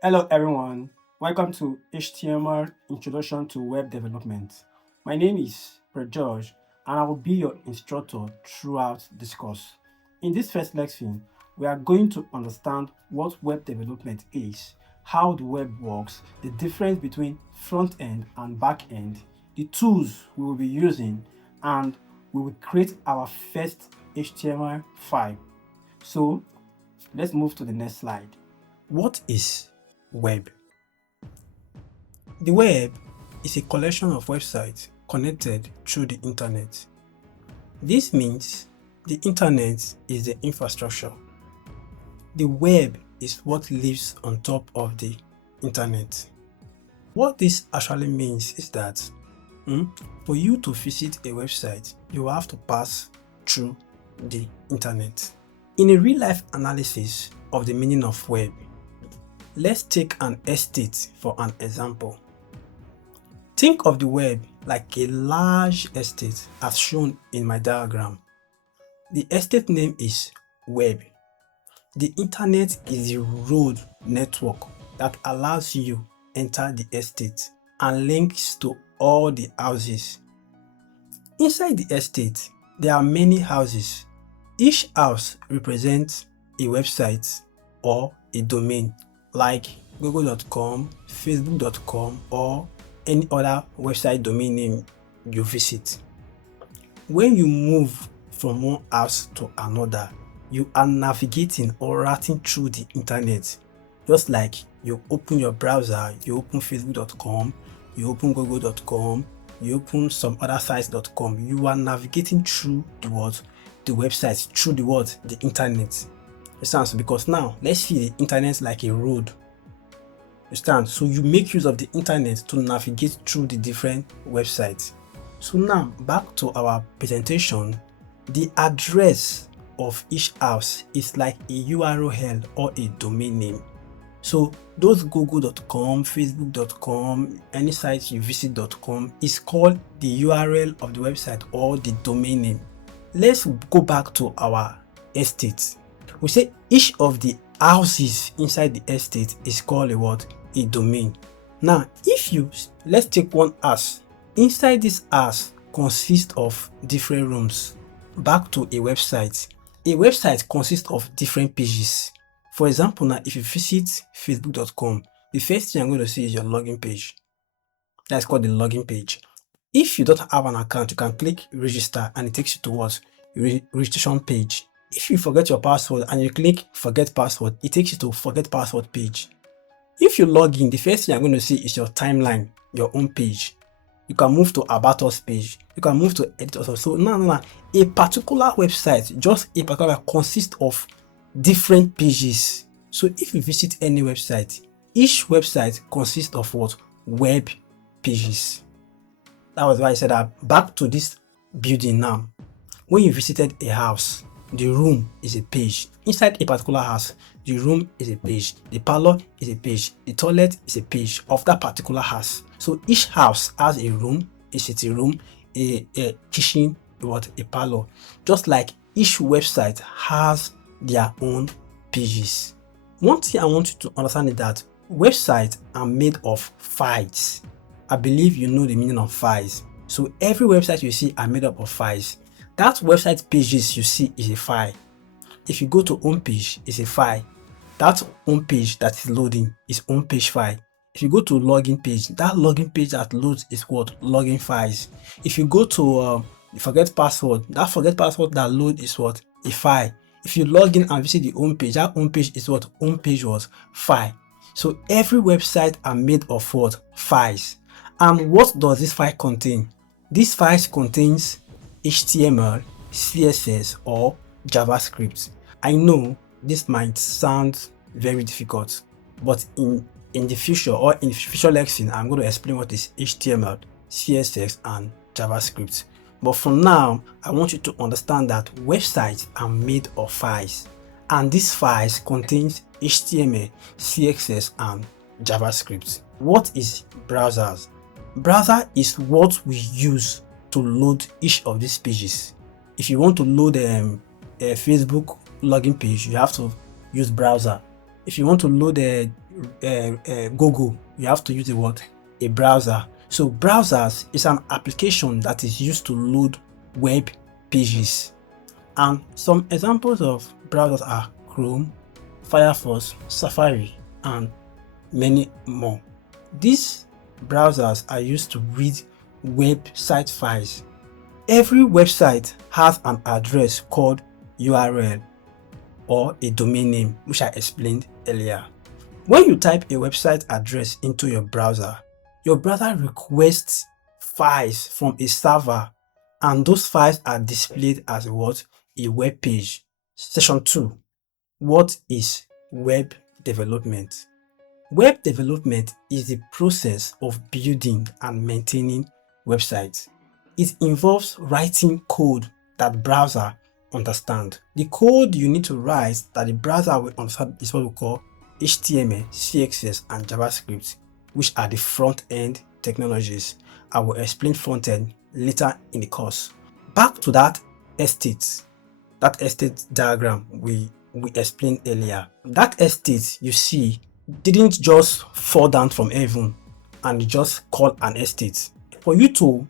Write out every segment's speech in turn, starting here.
Hello everyone, welcome to HTML Introduction to Web Development. My name is George and I will be your instructor throughout this course. In this first lesson, we are going to understand what web development is, how the web works, the difference between front end and back end, the tools we will be using, and we will create our first HTML file. So let's move to the next slide. What is web? The web is a collection of websites connected through the internet. This means the internet is the infrastructure. The web is what lives on top of the internet. What this actually means is that for you to visit a website, you have to pass through the internet. In a real-life analysis of the meaning of web, let's take an estate for an example. Think of the web like a large estate as shown in my diagram. The estate name is web. The internet is the road network that allows you enter the estate and links to all the houses. Inside the estate, there are many houses. Each house represents a website or a domain like google.com, facebook.com, or any other website domain name you visit. When you move from one house to another, you are navigating or routing through the internet. Just like you open your browser, you open facebook.com, you open google.com, you open some other sites.com, you are navigating through the website, through the internet. Understand? Because now let's see the internet like a road. Understand? So you make use of the internet to navigate through the different websites. So now back to our presentation, the address of each house is like a URL or a domain name. So those google.com, facebook.com, any site you visit.com is called the URL of the website or the domain name. Let's go back to our estate. We say each of the houses inside the estate is called a domain. Now, let's take one house. Inside this house consists of different rooms. Back to a website. A website consists of different pages. For example, now if you visit facebook.com, the first thing I'm going to see is your login page. That's called the login page. If you don't have an account, you can click register and it takes you towards registration page. If you forget your password and you click forget password, it takes you to forget password page. If you log in, the first thing you're going to see is your timeline, your own page. You can move to about us page. You can move to edit us. So no. A particular website, just a particular consists of different pages. So if you visit any website, each website consists of web pages. That was why I said that. Back to this building now. When you visited a house, the room is a page. Inside a particular house, the room is a page, the parlor is a page, the toilet is a page of that particular house. So each house has a room, a sitting room, a kitchen, a parlor. Just like each website has their own pages. One thing I want you to understand is that websites are made of files. I believe you know the meaning of files. So every website you see are made up of files. That website pages you see is a file. If you go to home page, it's a file. That home page that is loading is home page file. If you go to login page, that login page that loads is login files. If you go to forget password, that forget password that loads is a file. If you log in and visit the home page, that home page is home page file. So every website are made of files. And what does this file contain? This file contains HTML, CSS, or JavaScript. I know this might sound very difficult, but in the future or in future lecture, I'm going to explain what is HTML, CSS, and JavaScript. But for now, I want you to understand that websites are made of files, and these files contains HTML, CSS, and JavaScript. What is browsers? Browser is what we use to load each of these pages. If you want to load a Facebook login page, you have to use browser. If you want to load a Google, you have to use the word a browser. So browsers is an application that is used to load web pages. And some examples of browsers are Chrome, Firefox, Safari, and many more. These browsers are used to read website files. Every website has an address called URL or a domain name, which I explained earlier. When you type a website address into your browser requests files from a server, and those files are displayed as what? A web page. Section 2. What is web development? Web development is the process of building and maintaining websites. It involves writing code that browser understand. The code you need to write that the browser will understand is what we call HTML, CSS, and JavaScript, which are the front-end technologies. I will explain front-end later in the course. Back to that estate diagram we explained earlier. That estate you see didn't just fall down from heaven and just call an estate. For you to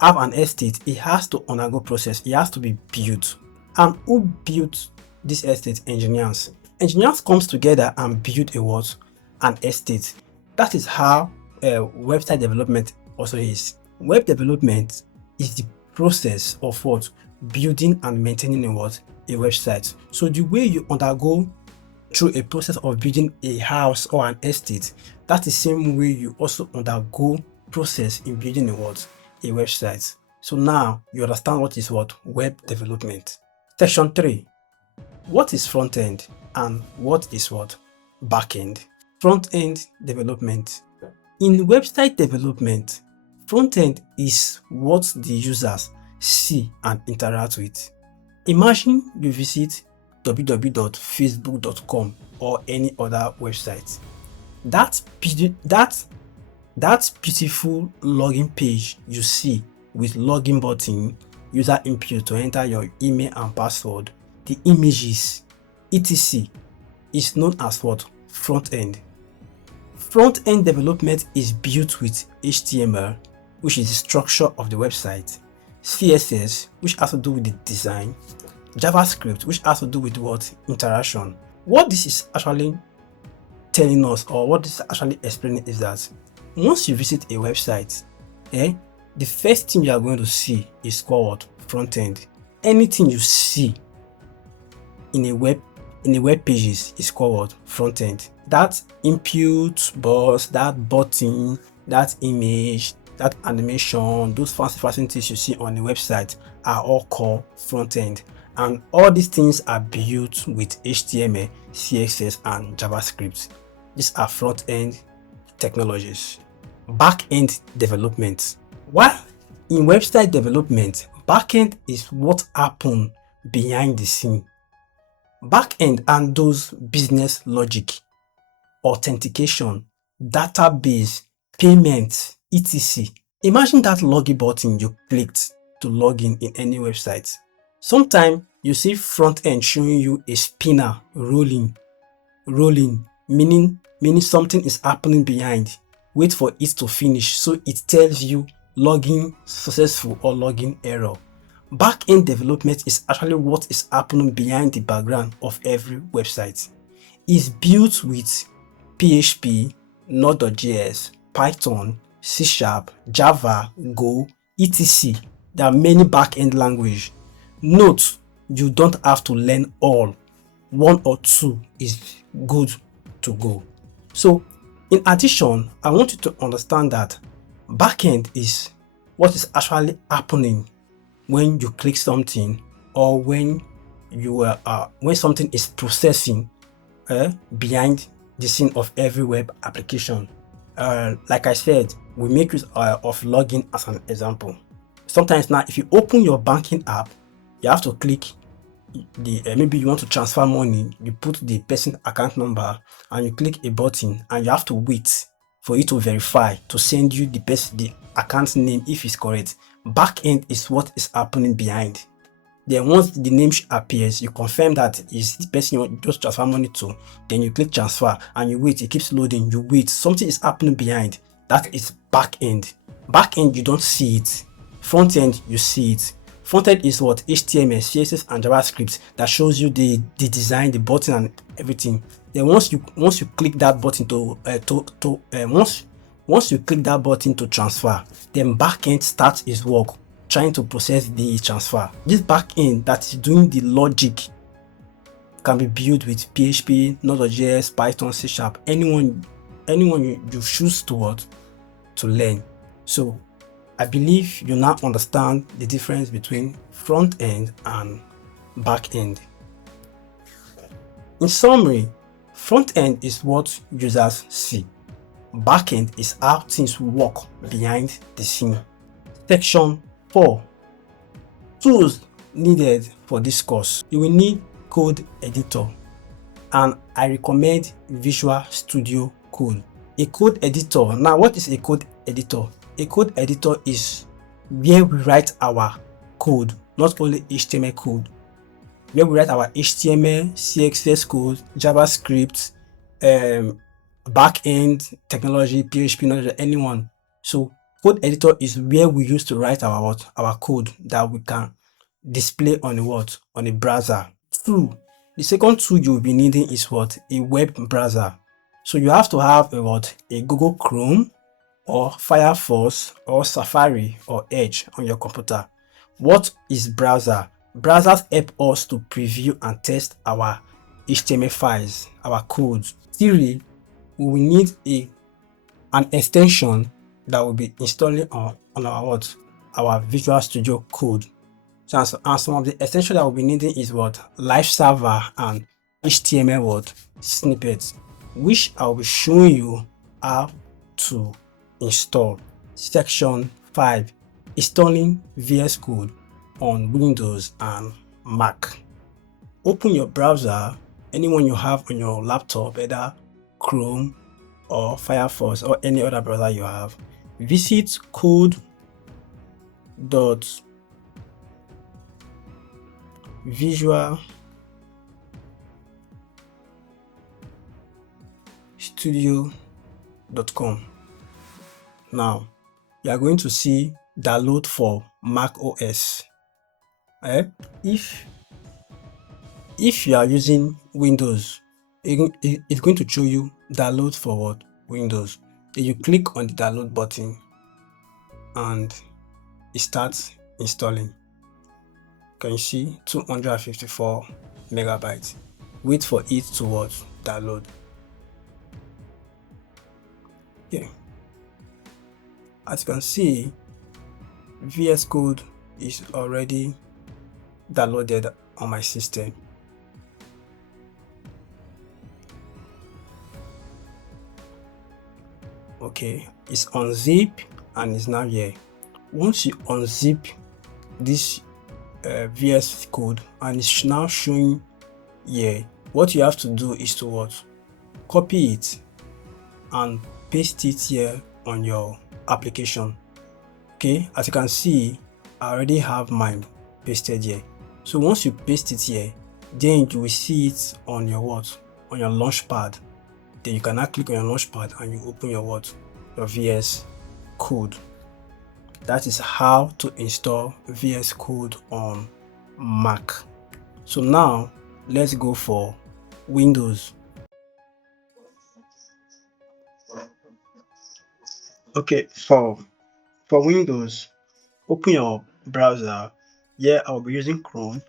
have an estate, it has to undergo process. It has to be built. And who built this estate? Engineers. Engineers comes together and build a what? An estate. That is how website development also is. Web development is the process of what? Building and maintaining a what? A website. So the way you undergo through a process of building a house or an estate, that's the same way you also undergo process in building a what? A website. So now you understand what is what? Web development. Section 3. What is front end and what is what? Back end. Front end development. In website development, front end is what the users see and interact with. Imagine you visit www.facebook.com or any other website. That beautiful login page you see with login button, user input to enter your email and password, the images, etc. is known as what? Front end. Front end development is built with HTML, which is the structure of the website, CSS, which has to do with the design, JavaScript, which has to do with what? Interaction. What this is actually telling us, or what this is actually explaining, is that once you visit a website, the first thing you are going to see is called front end. Anything you see in a web pages is called front end. That input box, that button, that image, that animation, those fancy things you see on the website are all called front end. And all these things are built with HTML, CSS, and JavaScript. These are front end technologies. Back end development. While in website development, back end is what happens behind the scene. Back end handles business logic, authentication, database, payments, etc. Imagine that login button you clicked to log in any website. Sometimes you see front end showing you a spinner rolling, meaning something is happening behind. Wait for it to finish, so it tells you login successful or login error. Back-end development is actually what is happening behind the background of every website. It's built with PHP, Node.js, Python, C#, Java, Go, etc. There are many back-end languages. Note, you don't have to learn all. One or two is good to go. So, in addition, I want you to understand that backend is what is actually happening when you click something, or when when something is processing behind the scene of every web application. Like I said, we make use of login as an example. Sometimes now, if you open your banking app, you have to click the maybe you want to transfer money, you put the person's account number and you click a button, and you have to wait for it to verify to send you the account name if it's correct. Back end is what is happening behind. Then once the name appears, you confirm that is the person you want just transfer money to. Then you click transfer and you wait. It keeps loading. You wait. Something is happening behind. That is back end. Back end, you don't see it. Front end, you see it. Front end is what? HTML, CSS, and JavaScript that shows you the design, the button, and everything. Then once you click that button once you click that button to transfer, then backend starts its work trying to process the transfer. This backend that is doing the logic can be built with PHP, Node.js, Python, C#, anyone you choose to learn. So I believe you now understand the difference between front end and back end. In summary, front end is what users see. Back end is how things work behind the scene. Section 4. Tools needed for this course. You will need code editor, and I recommend Visual Studio Code. A code editor. Now, what is a code editor? A code editor is where we write our code, not only HTML code. Where we write our HTML, CSS code, JavaScript, backend technology, PHP, anyone. So code editor is where we use to write our code that we can display on a browser. The second tool you'll be needing is a web browser. So you have to have a Google Chrome or Firefox or Safari or Edge on your computer. What is browser? Browsers help us to preview and test our HTML files, our codes. We will need an extension that will be installing on our Visual Studio Code. So, and some of the extension that we'll be needing is Live Server and HTML snippets, which I'll be showing you how to install. Section 5. Installing VS Code on Windows and Mac. Open your browser, anyone you have on your laptop, either Chrome or Firefox or any other browser you have. Visit code.visualstudio.com. Now, you are going to see download for Mac OS. If you are using Windows, it's going to show you download for Windows. Then you click on the download button and it starts installing. Can you see 254 megabytes? Wait for it to download. Okay. As you can see, VS Code is already downloaded on my system. Okay, it's unzip and it's now here. Once you unzip this VS Code and it's now showing here, what you have to do is to copy it and paste it here on your application. Okay, as you can see, I already have mine pasted here. So once you paste it here, then you will see it on your on your Launchpad. Then you can now click on your Launchpad and you open your VS Code. That is how to install VS Code on Mac. So now let's go for Windows. Okay, for Windows, open your browser. Here I'll be using Chrome.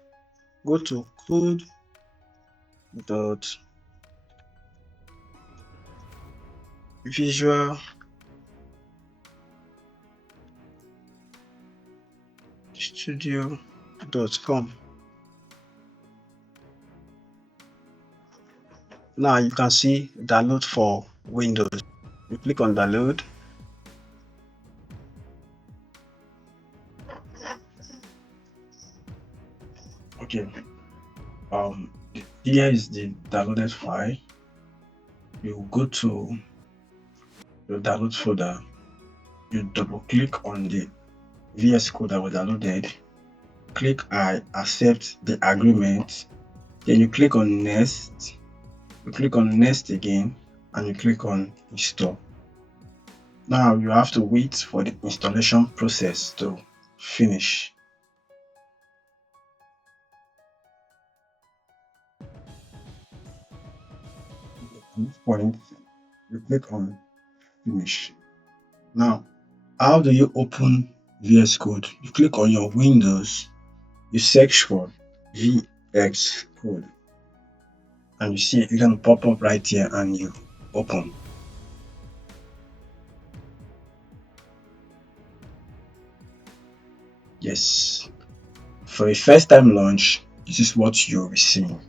Go to code.visualstudio.com. Now you can see download for Windows. You click on download. Okay. Here is the downloaded file. You go to your download folder. You double click on the VS Code that was downloaded. click I accept the agreement, then you click on next, you click on next again, and you click on install. Now you have to wait for the installation process to finish. At this point, you click on finish. Now, how do you open VS Code? You click on your Windows, you search for VS Code, and you see it's gonna pop up right here, and you open. Yes, for a first time launch, this is what you'll be seeing.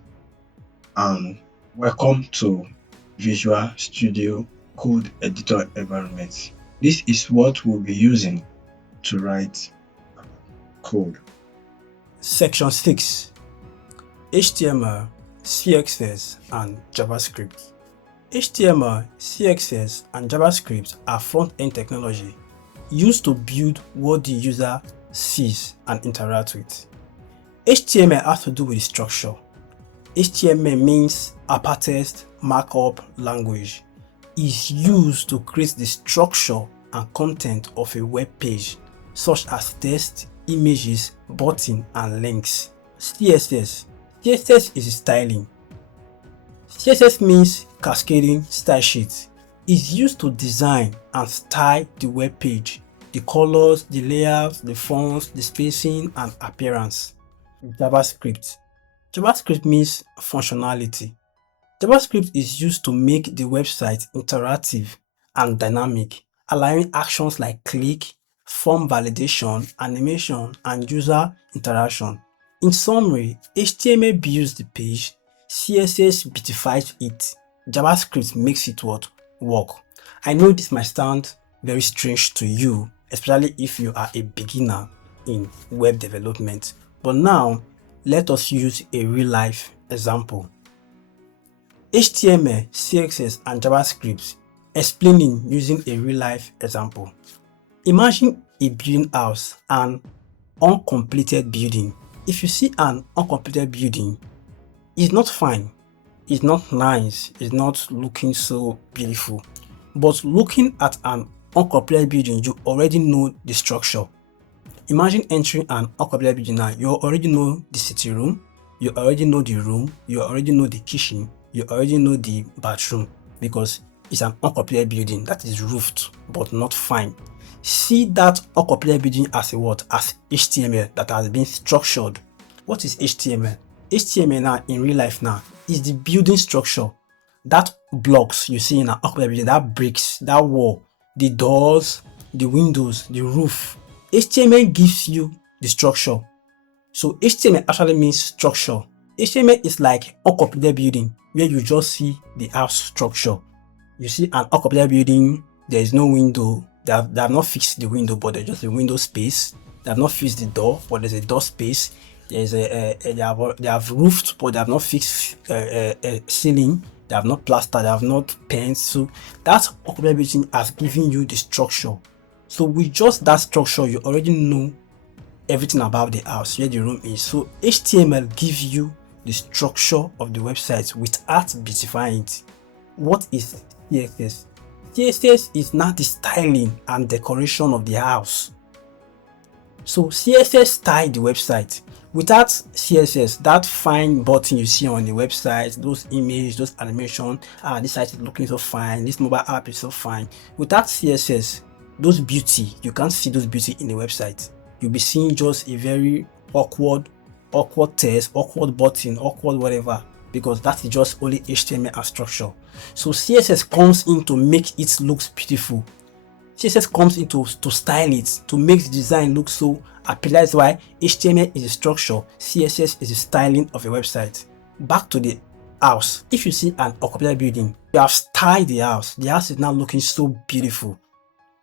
And welcome to Visual Studio Code Editor environment. This is what we'll be using to write code. Section 6: HTML, CSS, and JavaScript. HTML, CSS, and JavaScript are front-end technology used to build what the user sees and interacts with. HTML has to do with structure. HTML means hypertext markup language. Is used to create the structure and content of a web page, such as text, images, buttons, and links. CSS is styling. CSS means cascading style sheet. Is used to design and style the web page, the colors, the layouts, the fonts, the spacing, and appearance. JavaScript means functionality. JavaScript is used to make the website interactive and dynamic, allowing actions like click, form validation, animation, and user interaction. In summary, HTML builds the page, CSS beautifies it, JavaScript makes it work. I know this might sound very strange to you, especially if you are a beginner in web development, but now let us use a real-life example. HTML, CSS, and JavaScript explaining using a real-life example. Imagine a building house, an uncompleted building. If you see an uncompleted building, it's not fine, it's not nice, it's not looking so beautiful. But looking at an uncompleted building, you already know the structure. Imagine entering an uncompleted building now. You already know the sitting room, you already know the room, you already know the kitchen, you already know the bathroom, because it's an uncompleted building that is roofed but not fine. See that uncompleted building as a what? As HTML that has been structured. What is HTML? HTML now in real life now is the building structure. That blocks you see in an uncompleted building, that bricks, that wall, the doors, the windows, the roof. HTML gives you the structure. So HTML actually means structure. HTML is like uncompleted building where you just see the house structure. You see an uncompleted building, there is no window. They have not fixed the window, but there's just a window space. They have not fixed the door, but there's a door space. There's they have roofed, but they have not fixed a ceiling. They have not plastered. They have not painted. So that uncompleted building has given you the structure. So with just that structure, you already know everything about the house, where the room is. So HTML gives you the structure of the website without beautifying it. What is CSS? CSS is not the styling and decoration of the house. So CSS style the website. Without CSS, that fine button you see on the website, those images, those animation, this site is looking so fine, this mobile app is so fine. Without CSS, those beauty, you can't see those beauty in the website. You'll be seeing just a very awkward text, awkward button, awkward whatever, because that is just only HTML and structure. So CSS comes in to make it look beautiful. CSS comes in to style it, to make the design look so appealing. That's why HTML is the structure, CSS is the styling of a website. Back to the house. If you see an uncompleted building, you have styled the house is now looking so beautiful.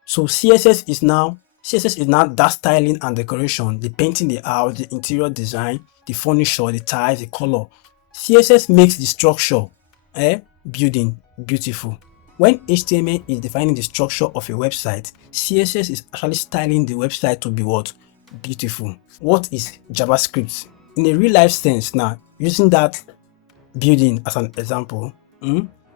So CSS is now that styling and decoration, the painting the house, the interior design, the furniture, the tiles, the color. CSS makes the structure, building beautiful. When HTML is defining the structure of a website, CSS is actually styling the website to be what? beautiful. What is JavaScript? In a real life sense now, using that building as an example,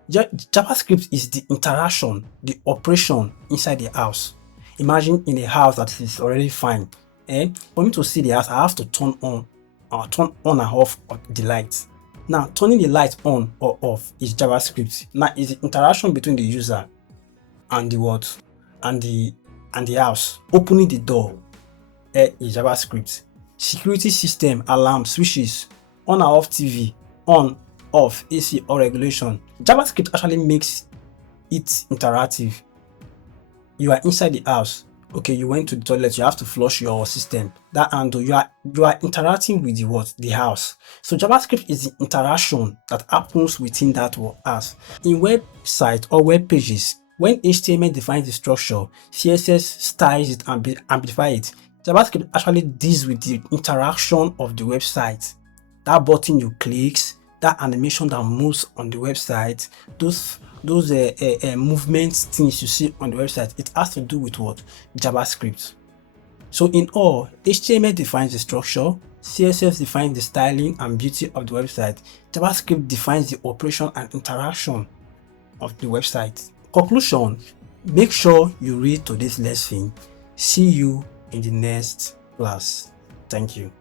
JavaScript is the interaction, the operation inside the house. Imagine in a house that is already fine. For me to see the house, I have to turn on and off the lights. Now, turning the light on or off is JavaScript. Now, is the interaction between the user and the what? And the house. Opening the door is JavaScript. Security system, alarm, switches, on and off TV, on, off, AC or regulation. JavaScript actually makes it interactive. You are inside the house. Okay, you went to the toilet, you have to flush your system. That handle, you are interacting with the house. So JavaScript is the interaction that happens within that house. In website or web pages, when HTML defines the structure, CSS styles it and amplifies it. JavaScript actually deals with the interaction of the website. That button you click, that animation that moves on the website, those movements things you see on the website, it has to do with what? JavaScript. So in all, HTML defines the structure, CSS defines the styling and beauty of the website, JavaScript defines the operation and interaction of the website. Conclusion: make sure you read today's lesson. See you in the next class. Thank you.